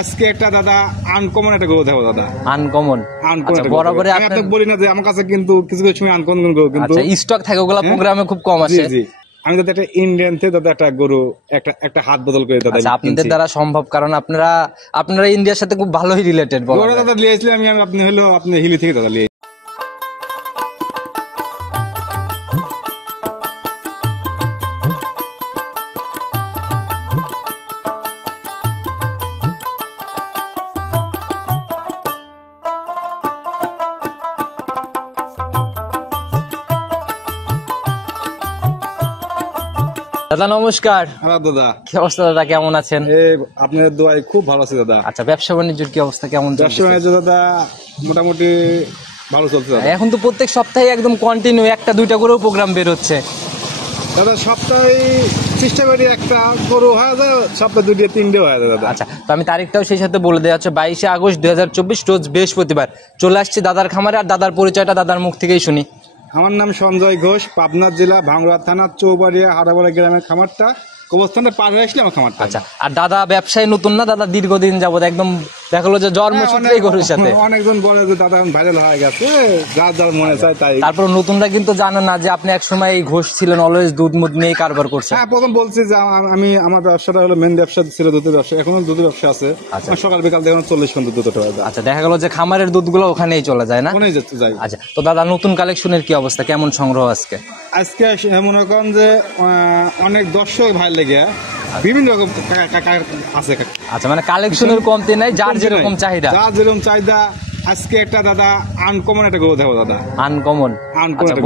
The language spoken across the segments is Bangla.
আজকে একটা দাদা আনকমন একটা গরু দেবো দাদা। আনকমন আনকমন বরাবরই আমি আপনাকে বলি না যে আমার কাছে কিন্তু কিছু কিছু সময় আনকমন গরু কিন্তু স্টক থাকে, ওগুলা প্রোগ্রামে খুব কম আসে। জি আমি দাদা একটা ইন্ডিয়ান থেকে দাদা একটা গরু একটা হাত বদল করে দাদা আপনাদের দ্বারা সম্ভব, কারণ আপনারা ইন্ডিয়ার সাথে খুব ভালোই রিলেটেড। গরু দাদা লিয়েছিলাম আপনি হিলি থেকে দাদা লিয়ে। দাদা নমস্কার। দাদা কি অবস্থা দাদা, কেমন আছেন? আপনার দোয়ায় খুব ভালো আছে দাদা। আচ্ছা, ব্যবসা বাণিজ্যের কি অবস্থা, কেমন চলছে? ব্যবসা বাণিজ্য দাদা মোটামুটি ভালো চলছে দাদা। এখন তো প্রত্যেক সপ্তাহে একদম কন্টিনিউ একটা দুইটা করেও প্রোগ্রাম বের হচ্ছে দাদা। সপ্তাহে চেষ্টা করি একটা গরু হয়ে যায়, সপ্তাহে দুটো তিনটে হয়ে যায় দাদা। আচ্ছা, তো আমি তারিখটাও সেই সাথে বলে দেওয়া হচ্ছে 22শে আগস্ট 2024 রোজ বৃহস্পতিবার চলে আসছি দাদার খামারে। আর দাদার পরিচয়টা দাদার মুখ থেকেই শুনি। আমার নাম সঞ্জয় ঘোষ, পাবনা জেলা ভাঙ্গুড়া থানা চৌবাড়িয়া হারাবাড়া গ্রামের খামারটা কবরস্থানটা পার হয়ে আসলে আমার খামারটা। আচ্ছা, আর দাদা ব্যবসায় নতুন না, দাদা দীর্ঘদিন যাবত একদম দেখালো যে জন্মসূত্রেই গরুর সাথে। অনেকজন বলে যে দাদা ভাইরাল হয়ে গেছে, যার যার মনে চায় তাই। তারপর নতুনরা কিন্তু জানে না যে আপনি একসময় এই ঘোষ ছিলেন, অলওয়েজ দুধ মুধ নিয়ে কারবার করছেন। হ্যাঁ, প্রথম বলছি যে আমার ব্যবসাটা হলো মেন ব্যবসা ছিল দুধের ব্যবসা, এখনো দুধের ব্যবসা আছে। সকাল বিকাল দেখুন 40 দুধ হয়। আচ্ছা, দেখা গেল যে খামারের দুধগুলো ওখানেই চলে যায় না? ওখানেই যেতে যাই। আচ্ছা, তো দাদা নতুন কালেকশনের কি অবস্থা, কেমন সংগ্রহ আজকে? আজকে মনে করেন যে অনেক দর্শক ভাই লেগে বিভিন্ন রকম আছে। আচ্ছা, মানে কালেকশনের কমতি নাই, যার যেরকম চাহিদা। আজকে একটা দাদা আনকমন একটা গরু দেবো দাদা। আনকমন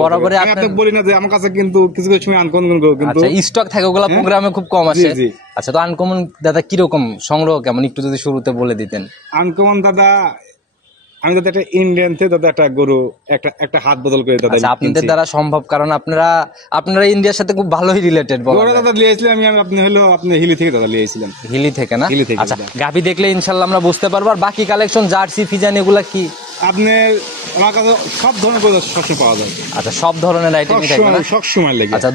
বরাবরই আমি আপনাকে বলি না যে আমার কাছে কিন্তু কিছু কিছু সময় আনকমন গরু কিন্তু স্টক থাকে, ওগুলা প্রোগ্রামে খুব কম আসে। আচ্ছা, তো আনকমন দাদা কিরকম সংগ্রহ, কেমন একটু যদি শুরুতে বলে দিতেন। আনকমন দাদা আমি দাদা একটা ইন্ডিয়ান থেকে দাদা একটা গরু একটা হাত বদল করে দাদা। আপনাদের দ্বারা সম্ভব, কারণ আপনারা ইন্ডিয়ার সাথে খুব ভালোই রিলেটেড। দাদা লিয়েছিলাম আপনি হিলি থেকে দাদা লিয়েছিলাম। হিলি থেকে না? আচ্ছা, গাভী দেখলে ইনশাল্লাহ আমরা বুঝতে পারবো। আর বাকি কালেকশন জার্সি ফিজান এগুলা কি আপনার আমার কাছে সব ধরনের গরু সবসময় পাওয়া যায়? আচ্ছা, সব ধরনের আইটেমই থাকবে না? সব সময় লাগে। আচ্ছা,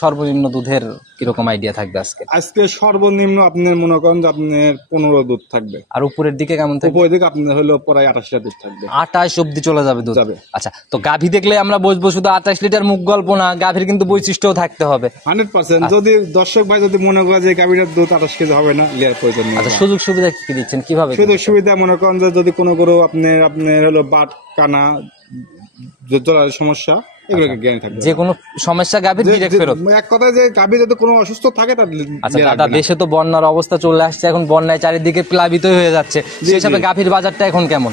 সর্বনিম্ন দুধের কিরকম আইডিয়া থাকবে আজকে? আজকে সর্বনিম্ন আপনার মনে করেন যে আপনার 15 দুধ থাকবে। আর উপরের দিকে কেমন থাকবে? উপরের দিকে আপনার হলো প্রায় 28 দুধ থাকবে। 28 অব্দি চলে যাবে দুধ? আচ্ছা, তো গাভী দেখলে আমরা বুঝবো শুধু 28 লিটার মুখ গল্প না, গাভীর কিন্তু বৈশিষ্ট্যও থাকতে হবে 100%। যদি দর্শক ভাই যদি মনে করে যে গাভীটার দুধ 28 কেজি হবে না, লিয়ার প্রয়োজন নেই। আচ্ছা, সুযোগ সুবিধা কি দিচ্ছেন, কিভাবে? সুযোগ সুবিধা মনে করেন যে যদি কোনো গরু আপনার হলো বাট কানা জলার সমস্যা, এগুলোকে জ্ঞান থাকবে। যে কোনো সমস্যা গাভীর ডিরেক্ট ফেরত। এক কথায় যে গাভী যদি কোনো অসুস্থ থাকে তার। আচ্ছা দাদা, দেশে তো বন্যার অবস্থা চলে আসছে, এখন বন্যায় চারিদিকে প্লাবিত হয়ে যাচ্ছে, সেই হিসাবে গাভীর বাজারটা এখন কেমন?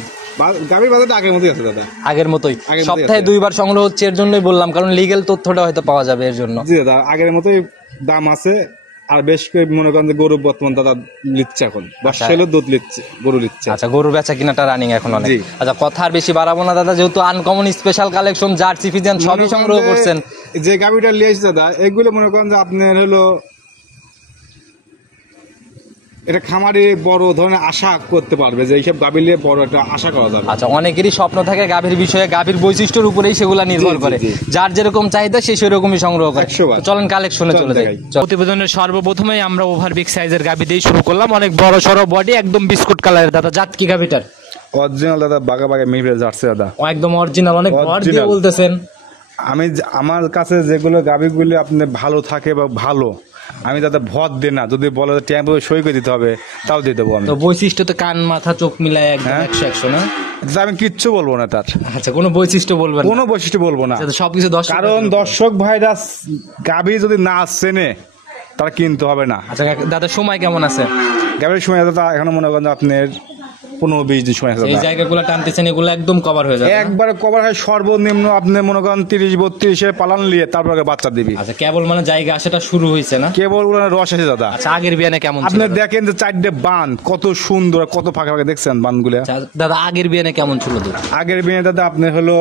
গাভীর বাজারটা আগের মতোই আছে দাদা। আগের মতোই সপ্তাহে 2 বার সংগ্রহ হচ্ছে, এর জন্যই বললাম, কারণ লিগ্যাল তথ্যটা হয়তো পাওয়া যাবে এর জন্য। জি দাদা, আগের মতোই দাম আছে। আর বেশ করে মনে করেন যে গরু বর্তমান দাদা লিচ্ছে, এখন বর্ষাইলো দুধ লিচ্ছে, গরু লিচ্ছে। আচ্ছা, গরু বেচা কিনাটা রানিং এখন অনেক। আচ্ছা, কথা আর বেশি বাড়াবো না দাদা, যেহেতু uncommon special collection jersey Friesian সবই সংগ্রহ করছেন। যে গাভীটা লিয়েছে দাদা, এগুলো মনে করেন যে আপনার হলো এটা খামারে বড় ধরনের আশা করতে পারবে যে এইসব গাভী নিয়ে বড় একটা আশা করা যাবে। আচ্ছা, অনেকেরই স্বপ্ন থাকে গাভীর বিষয়ে, গাভীর বৈশিষ্ট্যের উপরেই সেগুলা নির্ভর করে, যার যেরকম চাহিদা সে সেরকমই সংগ্রহ করে। চলেন কালেকশনে চলে যাই। প্রতিবেদনের সর্বপ্রথমেই আমরা ওভার বিগ সাইজের গাভী দিয়ে শুরু করলাম। অনেক বড় সড়ো বডি, একদম বিস্কুট কালারের। দাদা জাত কি গাভীটার? অরিজিনাল দাদা, বাগা বাগা মিহির জার্সি দাদা। একদম অরিজিনাল, অনেক ভর দিয়ে বলতেছেন। আমার কাছে যেগুলো গাভীগুলি আপনি ভালো থাকে বা ভালো, আমি দাদা ভর দিই না। যদি বলে ট্যাম্পে সই করে দিতে হবে, তাও দিয়ে দেবো আমি। তো বৈশিষ্ট্য তো কান মাথা চোখ মিলায় একদম 100 না? আমি কিচ্ছু বলবো না তার। আচ্ছা, কোনো বৈশিষ্ট্য বলবেন? কোনো বৈশিষ্ট্য বলবো না, সবকিছু কারণ দর্শক ভাইরা গাভী যদি না চেনে তারা কিনতে হবে না। আচ্ছা দাদা, সময় কেমন আছে গাভীর? সময় দাদা এখনো মনে করেন আপনার 15-20 দিন সময় আছে। এই জায়গাগুলো টানতেছেন, এগুলো একদম কভার হয়ে যাবে? একবারে কভার হয়। সর্বনিম্ন আপনি মনে করেন 30-32 পালান নিয়ে তারপরে বাচ্চা দিবি। আচ্ছা, কেবল মানে জায়গা আসাটা শুরু হয়েছে না? কেবল রস আছে দাদা। আচ্ছা, আগের বিয়ানে কেমন ছিল? আপনি দেখেন যে 4টে বান কত সুন্দর, কত ফাঁকা ফাঁকা দেখছেন বানগুলো। দাদা আগের বিয়ানে কেমন ছিল দুধ? আগের বিয়ানে দাদা আপনি হলো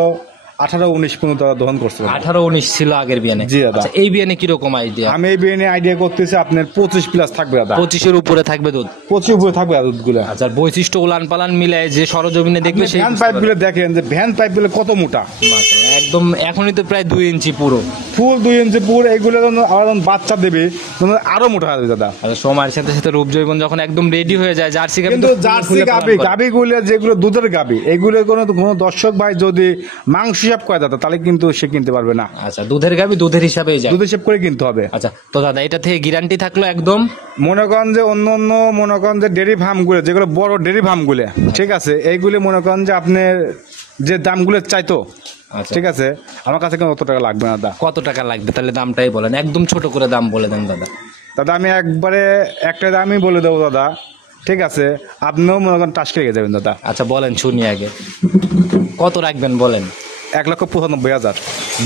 18-19 পর্যন্ত তারা দহন করছে দাদা। 18-19 ছিল আগের বিয়ানে। জি দাদা। আচ্ছা, এই বিয়ানে কিরকম আইডিয়া? আমি এই বিয়ে নিয়ে আইডিয়া করতেছি আপনার 25+ থাকবে দাদা, 25-এর উপরে থাকবে দুধ। 25 উপরে থাকবে দাদা দুধগুলো। আচ্ছা, বৈশিষ্ট্য উলান পালান মিলায় যে সরজমিনে দেখবে সেই ভ্যান পাইপ গুলো দেখেন যে ভ্যান পাইপ গুলো কত মোটা, মাশাআল্লাহ, একদম এখনই তো প্রায় 2 ইঞ্চি পুরো। ফুল 2 ইঞ্চি পুরো। এইগুলো যখন আবার যখন বাচ্চা দেবে তখন আরো মোটা হবে দাদা। আচ্ছা, সময়ের সাথে সাথে রূপ জৈবন যখন একদম রেডি হয়ে যায়, জার্সি গাভী কিন্তু তো ফুলে জার্সি ফুলে গাবি পালন করে। গাবিগুলো যেগুলো দুধের গাবি, এগুলো কোনো দর্শক ভাই যদি মাংস হিসাব করে দাদা তাহলে কিন্তু সে কিনতে পারবে না। আচ্ছা, দুধের গাভী দুধের হিসাবেই যায়। দুধ হিসাব করে কিনতে হবে। আচ্ছা, তো দাদা এটা থেকে গ্যারান্টি থাকলো একদম। মনে করেন যে অন্য মনে করেন যে ডেয়ারি ফার্ম গুলো, যেগুলো বড় ডেয়ারি ফার্ম গুলো, ঠিক আছে, এইগুলি মনে করেন যে আপনার যে দামগুলো চাইতো, আচ্ছা, ঠিক আছে, আমার কাছে কিন্তু অত টাকা লাগবে না দাদা। কত টাকা লাগবে তাহলে দামটাই বলেন, একদম ছোট করে দাম বলে দেন দাদা। দাদা আমি একবারে একটা দামই বলে দেবো দাদা, ঠিক আছে, আপনিও মনে করেন টাস খেয়ে যাবেন দাদা। আচ্ছা বলেন, শুনি আগে কত রাখবেন বলেন। 1,95,000।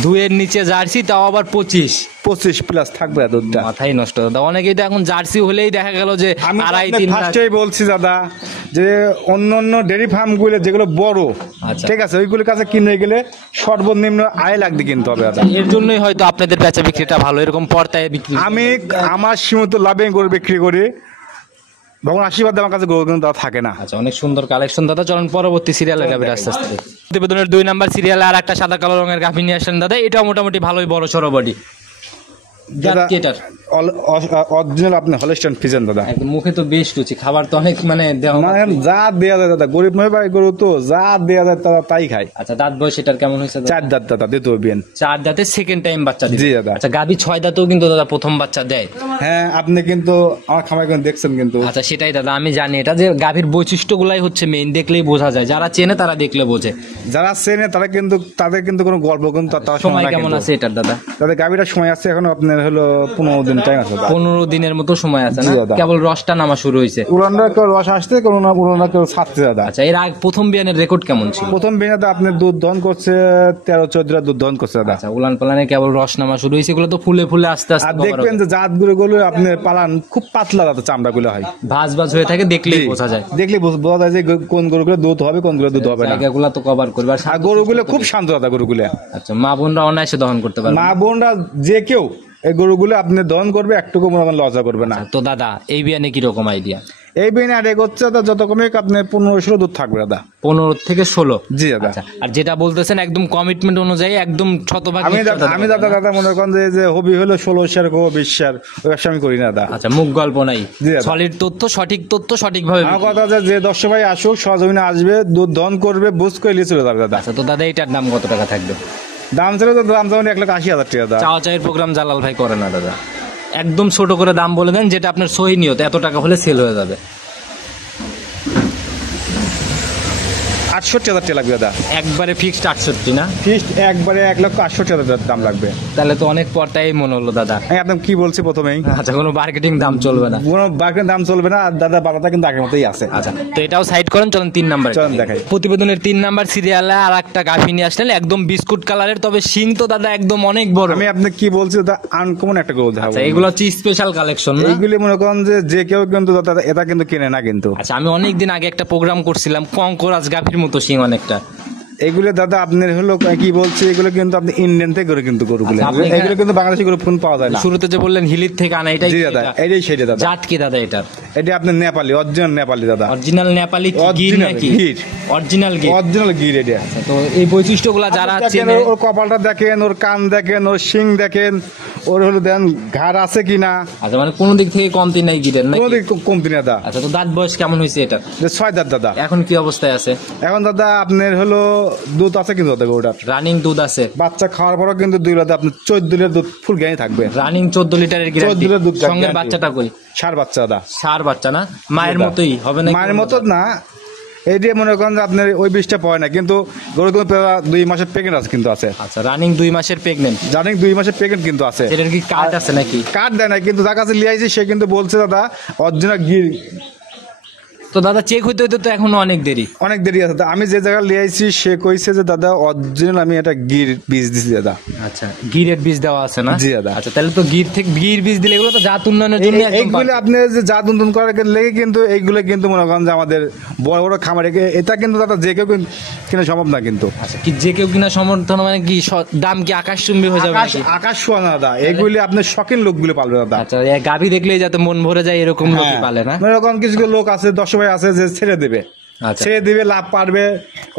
2-এর নিচে জার্সি, তাও আবার 25+ থাকবে দুধটা। মাথায় নষ্ট দাদা। অনেকেই তো এখন জার্সি হলেই দেখা গেল যে আমি 2.5-3 লাখ। ফার্স্টেই বলছি দাদা যে অন্য ডেয়ারি ফার্ম গুলো যেগুলো বড়, আচ্ছা। ঠিক আছে, ওইগুলোর কাছে কিনে গেলে সর্বনিম্ন আয় লাগবে কিনতে হবে দাদা। এর জন্যই হয়তো আপনাদের বেচা বিক্রিটা ভালো, এরকম পর্তায় বিক্রি। আমি আমার সীমিত লাভে গরু বিক্রি করি, ভগবান আশীর্বাদ আমার কাছে গরু কিন্তু তারা থাকে না। আচ্ছা, অনেক সুন্দর কালেকশন দাদা। চলুন পরবর্তী সিরিয়ালে গাভীর আস্তে আস্তে। প্রতিবেদনের 2 নাম্বার সিরিয়ালে আর একটা সাদা কালো রঙের গাভী নিয়ে আসলেন দাদা। এটাও মোটামুটি ভালোই বড় সড়ো বডি। দাদা এটার অরিজিনাল আপনি হলস্টাইন ফ্রিজিয়ান দাদা। একদম মুখে তো বেশ রুচি, খাবার তো অনেক মানে দেওয়া। মানে যা দেয়া যায় দাদা, গরিব নয় ভাই, গরু তো যা দেয়া যায় তারা তাই খায়। আচ্ছা, দাঁত বয়স এটার কেমন হয়েছে দাদা? 4 দাঁত দাদা, দিতে হবেন। 4 দাঁতে সেকেন্ড টাইম বাচ্চা দিবে। জি দাদা। আচ্ছা, গাভী 6 দাঁতেও কিন্তু দাদা প্রথম বাচ্চা দেয়। হ্যাঁ, আপনি কিন্তু আমার খামার কিন্তু দেখছেন কিন্তু। আচ্ছা, সেটাই দাদা আমি জানি, এটা যে গাভীর বৈশিষ্ট্যগুলাই হচ্ছে মেইন, দেখলেই বোঝা যায়, যারা চেনে তারা দেখলে বোঝে। যারা চেনে তারা কিন্তু, তাদের কিন্তু কোনো গল্প কিন্তু তারা সময় কেমন আছে এটার দাদা? তাদের গাভীটার সময় আছে এখনো আপনার হলো 15 দিন টাইম আছে দাদা। 15 দিনের মতো সময় আছে জি না? দাদা। কেবল রসটা নামা শুরু হয়েছে। পুরানরা কেউ রস আসতে, পুরোনো কেউ ছাড়তে দাদা। আচ্ছা, এর আগে প্রথম বিয়ানের রেকর্ড কেমন ছিল? প্রথম বিনাতে আপনার দুধ দহন করছে 13-14 দুধ দহন করছে দাদা। আচ্ছা, উলান পালানে কেবল রস নামা শুরু হয়েছে, এগুলো তো ফুলে ফুলে আস্তে আর আস্তে দেখবেন যে জাত গুলো আপনার পালান খুব পাতলা দাদা, চামড়া গুলো হয় ভাজ ভাজ হয়ে থাকে, দেখলেই বোঝা যায়। দেখলে বোঝা যায় যে কোন গরুগুলো দুধ হবে, কোন গুলো দুধ হবে না। জায়গাগুলো তো কভার করবে। আর আর গরুগুলো খুব শান্ত দাদা গরুগুলো। আচ্ছা, মা বোনরা অনায়াসে দহন করতে পারবে। মা বোনরা যে কেউ এই গরুগুলো আপনি দহন করবে, একটুকু মনে হয় লজ্জা করবে না। তো দাদা এই বিয়ানে কি রকম আইডিয়া? এই বিনে আর হচ্ছে দাদা যত কমে আপনার 15-16 দুধ থাকবে দাদা। 15 থেকে 16। জি দাদা। আচ্ছা, আর যেটা বলতেছেন একদম কমিটমেন্ট অনুযায়ী একদম শতভাগ। আমি দাদা মনে করেন যে হবি হলো 16 শেয়ার কো 20 শেয়ার, ওই ব্যবসা আমি করি না দাদা। আচ্ছা, মুখ গল্প নাই, জি দাদা। সলিড তথ্য, সঠিক তথ্য সঠিকভাবে। আমার কথা যে দর্শক ভাই আসুক, সহজমিনে আসবে, দুধ দহন করবে, বুঝ করে নিয়ে চলে যাবে দাদা। আচ্ছা, তো দাদা এটার দাম কত টাকা থাকবে? দাম ছিল তো দাম যেমন 1,80,000 টাকা দাদা। চাওয়া চাওয়ার প্রোগ্রাম জালাল ভাই করে না দাদা, একদম ছোট করে দাম বলে দেন, যেটা আপনার সহি নিয়ত, এত টাকা হলে সেল হয়ে যাবে। 68,000 টাকা লাগবে দাদা। একবারে ফিক্সড 68 না? ফিক্সড একবারে 1,68,000 দাম লাগবে। তাহলে তো অনেক পর্তাই মনে হলো দাদা। আমি আপনাকে কি বলছি প্রথমেই, আচ্ছা, কোনো মার্কেটিং দাম চলবে না। কোনো বাকের দাম চলবে না। আর দাদা বাজারটা কিন্তু আগের মতোই আছে। আচ্ছা, তো এটাও সাইড করেন, চলেন 3 নাম্বার চলেন দেখাই। প্রতিবেদনের 3 নাম্বার সিরিয়ালে আর একটা গাভী নিয়ে আসলেন, একদম বিস্কুট কালারের, তবে শিং তো দাদা একদম অনেক বড়। আমি আপনাকে কি বলছি দাদা, আনকমন একটা গরু দেখাবো। আচ্ছা, এগুলো হচ্ছে স্পেশাল কালেকশন না? এইগুলি মনে করেন যে কেউ কিন্তু দাদা এটা কিন্তু কেনে না কিন্তু। আচ্ছা, আমি অনেকদিন আগে একটা প্রোগ্রাম করছিলাম, কঙ্করাজ গাভীর মতো শিং অনেকটা। এগুলো দাদা আপনার হলো কি বলছে, এগুলো কিন্তু আপনি ইন্ডিয়ান থেকে করে কিন্তু গরুগুলো, আচ্ছা, আপনি এগুলো কিন্তু বাংলাদেশি গরু ফোন পাওয়া যায় না। শুরুতে যে বললেন হিলির থেকে আনা, এটাই জি দাদা, এটাই সেটা দাদা। জাত কি দাদা এটার? এটা আপনার নেপালি, অরিজিনাল নেপালি দাদা। অরিজিনাল নেপালি কি গির Original নাকি? গির। অরিজিনাল গির। অরিজিনাল গির এটা। আচ্ছা, তো এই বৈশিষ্ট্যগুলো যারা দেখেন, চেনে, ওর কপালটা দেখেন, ওর কান দেখেন, ওর শিং দেখেন, ওর হলো দেন ঘাড় আছে কিনা, আচ্ছা মানে কোনো দিক থেকে কমতি নাই গিরের নাকি? কোনো দিক কমতি না দাদা। আচ্ছা, তো দাঁত বয়স কেমন হয়েছে এটা? 6 দাঁত দাদা। এখন কি অবস্থায় আছে? এখন দাদা আপনার হলো দুধ আছে কিন্তু দাদা গরুটার। রানিং দুধ আছে? বাচ্চা খাওয়ার পরও কিন্তু 2 দাদা আপনার 14 লিটার দুধ ফুল গ্যানি থাকবে। রানিং 14 লিটারের 14 লিটার দুধ সঙ্গে guarantee। বাচ্চাটা কই? ষাঁড় বাচ্চা দাদা। সার বাচ্চা না? মায়ের দাদা। মতোই হবে না? মায়ের মতো না, এই দিয়ে মনে করেন যে আপনার ওই বিষটা পড়ে না, কিন্তু গরু কিন্তু 2 মাসের প্রেগনেন্ট আছে কিন্তু আছে। আচ্ছা, রানিং 2 মাসের প্রেগনেন্ট? জানেন 2 মাসের প্রেগনেন্ট কিন্তু আছে। এটার কি কার্ড আছে নাকি? কার্ড দেয় না, কিন্তু যার কাছে লিয়ে আইছে সে কিন্তু বলছে দাদা অরিজিনাল গির। তো দাদা চেক হইতে হইতে তো এখনো অনেক দেরি। অনেক দেরি আছে। আমি যে জায়গায় লিয়ে আইছি সে কইছে যে দাদা অরিজিনাল আমি এটা গির বীজ দিছি দাদা। আচ্ছা, গিরের বীজ দেওয়া আছে না? জি দাদা। আচ্ছা, তাহলে তো গির বীজ দিলে এগুলো তো জাত উন্নয়নের জন্য একদম এইগুলো আপনি যে জাত উন্নয়ন করার লেগে কিন্তু এইগুলো কিন্তু মনে করেন যে আমাদের বড় বড় খামারে এটা কিন্তু দাদা যে কেউ কেনা সম্ভব না কিন্তু। আচ্ছা, কি যে কেউ কিনা সমর্থন মানে কি দাম কি আকাশচুম্বী হয়ে যাবে নাকি? আকাশ ছোঁয়া না দাদা, এইগুলি আপনার শখিন লোকগুলো পালবে দাদা। আচ্ছা, গাভী দেখলেই যাতে মন ভরে যায় এরকম লোকই পালে না? এরকম কিছু লোক আছে, 10 ভাই আছে যে ছেড়ে দেবে, আচ্ছা, ছেড়ে দিবে, লাভ পারবে,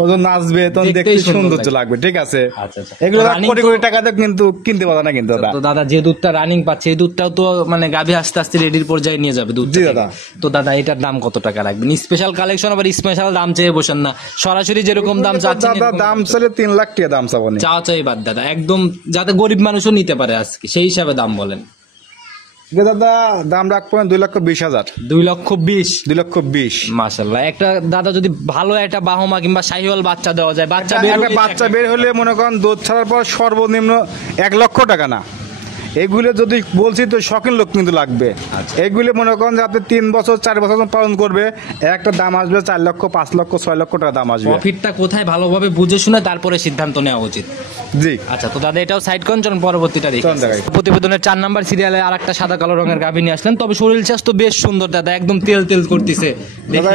ওজন নাচবে, তখন দেখতে সৌন্দর্য লাগবে, ঠিক আছে। আচ্ছা আচ্ছা, এগুলো কোটি কোটি টাকা দিয়ে কিন্তু কিনতে পারবে না কিন্তু দাদা। তো দাদা যে দুধটা রানিং পাচ্ছে এই দুধটাও তো মানে গাভী আস্তে আস্তে রেডির পর্যায়ে নিয়ে যাবে দুধ। জি দাদা। তো দাদা এটার দাম কত টাকা রাখবেন? স্পেশাল কালেকশন আবার স্পেশাল দাম চেয়ে বসেন না, সরাসরি যেরকম দাম চাচ্ছেন দাদা দাম চলে 3 লাখ টাকা দাম চাবো না। চাওয়া চাই বাদ দাদা, একদম যাতে গরিব মানুষও নিতে পারে আজকে সেই হিসাবে দাম বলেন। দাদা দাম রাখবেন 2,20,000। 2,20,000? 2,20,000 মাশাআল্লাহ। একটা দাদা যদি ভালো একটা বাহমা কিংবা শাহিওয়াল বাচ্চা দেওয়া যায়, বাচ্চা বের হলে মনে করেন দুধ ছাড়ার পর সর্বনিম্ন 1 লক্ষ টাকা না, এগুলো যদি বলছি তো শখিন লোক কিন্তু লাগবে। এগুলো মনে করেন যে আপনি 3 বছর 4 বছর পালন করবে, একটা দাম আসবে 4 লক্ষ 5 লক্ষ 6 লক্ষ টাকা দাম আসবে। প্রফিটটা কোথায় ভালোভাবে বুঝে শুনে তারপরে সিদ্ধান্ত নেওয়া উচিত। জি। আচ্ছা, তো দাদা এটাও সাইড করেন, চলুন পরবর্তীটা দেখি। প্রতিবেদনের 4 নাম্বার সিরিয়ালে আরেকটা সাদা কালো রঙের গাভী নিয়ে আসলেন, তবে শরীর স্বাস্থ্য বেশ সুন্দর দাদা, একদম তেল তেল করতেছে। দাদা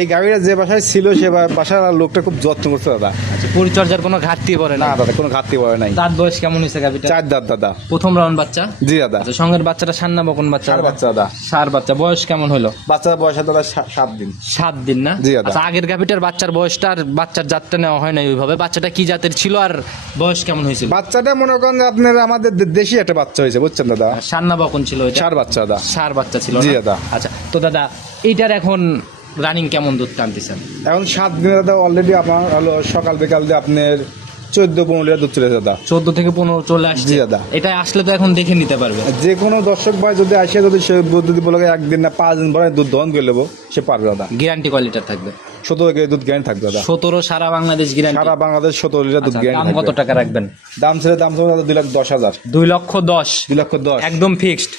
এই গাভীটা যে বাসায় ছিল সে বাসার লোকটা খুব যত্ন করছে দাদা। আচ্ছা, পরিচর্যার কোনো ঘাটতি পড়ে না? না দাদা, কোনো ঘাটতি পড়ে নাই। দাঁত বয়স কেমন হয়েছে গাভীটা? 4 দাঁত দাদা। প্রথম রাউন্ড বাচ্চা? জি দাদা। আচ্ছা, সঙ্গের বাচ্চাটা সার না বকন বাচ্চা? ষাঁড় বাচ্চা দাদা। ষাঁড় বাচ্চা। বয়স কেমন হলো? বাচ্চার বয়স দাদা 7 দিন। 7 দিন না? জি দাদা। আচ্ছা, আগের গাভীটার বাচ্চার বয়সটা আর বাচ্চার জাতটা নেওয়া হয় না ওইভাবে, বাচ্চাটা কি জাতের ছিল আর বয়স কেমন হয়েছিল? বাচ্চাটা মনে করেন যে আপনার আমাদের দেশি একটা বাচ্চা হয়েছে, বুঝছেন দাদা। সার না বকন ছিল এটা? ষাঁড় বাচ্চা দাদা। ষাঁড় বাচ্চা ছিল? জি না? দাদা। আচ্ছা, তো দাদা এইটার এখন রানিং কেমন দুধ টানতেছেন? এখন 7 দিনে দাদা অলরেডি আমার হলো সকাল বিকাল দিয়ে আপনার 14-15 লিটার দুধ চলে দাদা। 14 থেকে 15 চলে আসছে? জি দাদা। এটা আসলে তো এখন দেখে নিতে পারবে যে কোনো দর্শক ভাই যদি আসে, যদি সে দুধ যদি বলে 1 দিন না 5 দিন পরে দুধ দহন করে নেবো, সে পারবে দাদা। গ্যারান্টি কোয়ালিটির থাকবে? 17 কেজি দুধ গ্যারান্টি থাকবে দাদা। 17 সারা বাংলাদেশ গ্যারান্টি? সারা বাংলাদেশ 17 লিটার দুধ গ্যারান্টি দাম কত টাকা রাখবেন? দাম ছিল দাদা 2,10,000। 2,10,000? 2,10,000 একদম ফিক্সড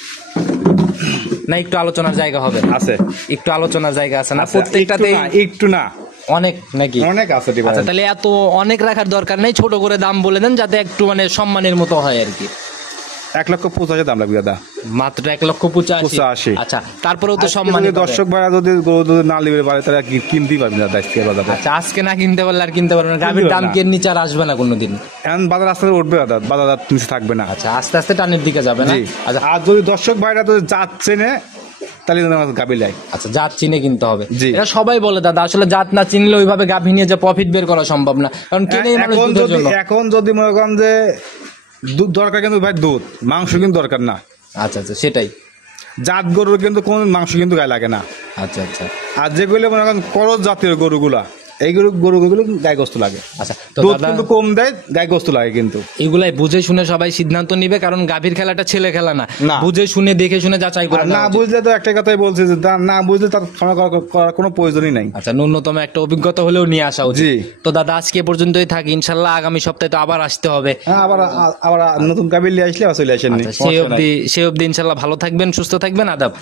না? একটু আলোচনার জায়গা হবে? আছে, একটু আলোচনার জায়গা আছে না? প্রত্যেকটাতে একটু না অনেক নাকি? অনেক আছে। আচ্ছা, তাহলে এত অনেক রাখার দরকার নেই, ছোট করে দাম বলে দেন যাতে একটু মানে সম্মানের মতো হয় আর কি। 1,85,000 দাম লাগবে দাদা। মাত্র 1,85,000? আচ্ছা, তারপরেও তো সম্মান। দর্শক ভাইরা যদি গরু দুধ না নিতে পারে তারা কিনতেই পারবে না দাদা। আচ্ছা, আজকে না কিনতে পারলে আর কিনতে পারবে না, গাভীর দাম কি নিচে আর আসবে না কোনোদিন? এখন বাজার আস্তে আস্তে উঠবে দাদা, বাজার নিচে থাকবে না। আচ্ছা, আস্তে আস্তে টানের দিকে যাবে না? আচ্ছা, আর যদি দর্শক ভাইরা তো যাচ্ছে না তাহলে গাভী লাই। আচ্ছা, জাত চিনে কিনতে হবে। জি। এটা সবাই বলে দাদা, আসলে জাত না চিনলে ওইভাবে গাভী নিয়ে যে প্রফিট বের করা সম্ভব না, কারণ কিনেই মানুষ দুধের জন্য। এখন যদি মনে করেন যে দুধ দরকার, কিন্তু ভাই দুধ, মাংস কিন্তু দরকার না। আচ্ছা আচ্ছা, সেটাই। জাত গরুর কিন্তু কোন মাংস কিন্তু গায়ে লাগে না। আচ্ছা আচ্ছা। আর যেগুলো মনে করেন করজ জাতীয় গরুগুলা, এই গরুগুলো গায়ে গোস্ত লাগে। আচ্ছা, তো দুধ দাদা কিন্তু কম দেয়, গায়ে গোস্ত লাগে কিন্তু। এগুলাই বুঝে শুনে সবাই সিদ্ধান্ত নিবে, কারণ গাভীর খেলাটা ছেলে খেলা না, না। বুঝে শুনে দেখে শুনে যাচাই করে। না বুঝলে তো একটা কথাই বলছে যে না বুঝলে তার খাওয়া করার কোনো প্রয়োজনই নাই। আচ্ছা, ন্যূনতম একটা অভিজ্ঞতা হলেও নিয়ে আসা উচিত। জি। তো দাদা আজকে এ পর্যন্তই থাকি, ইনশাল্লাহ আগামী সপ্তাহে তো আবার আসতে হবে। হ্যাঁ, আবার নতুন কাবিল আসলে চলে আসেন। সেই অবধি ইনশাল্লাহ ভালো থাকবেন, সুস্থ থাকবেন। আদাব।